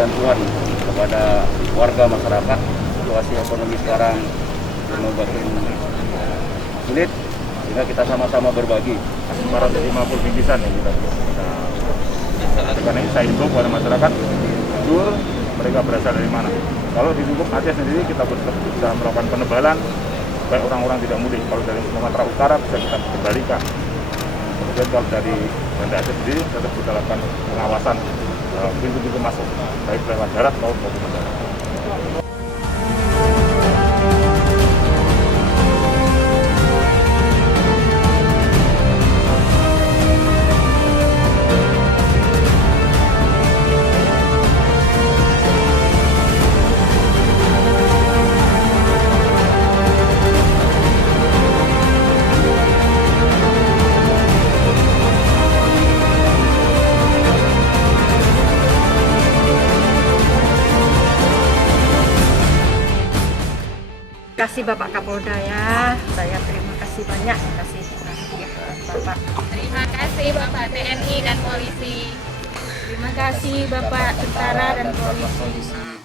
bantuan kepada warga masyarakat. Situasi ekonomi sekarang makin sulit, sehingga kita sama-sama berbagi. 450 bingkisan yang kita karena ini saya himbau kepada masyarakat, jujur mereka berasal dari mana. Kalau di lingkup Aceh sendiri kita bisa melakukan penebalan supaya orang-orang tidak mudik. Kalau dari Sumatera Utara bisa kita kembalikan. Kemudian kalau dari Banda Aceh sendiri tetap kita lakukan pengawasan pintu-pintu masuk, baik lewat darat maupun darat. Kasih Bapak Kapolda ya, saya terima kasih banyak kasih Bapak. Terima kasih Bapak TNI dan polisi. Terima kasih Bapak tentara dan polisi.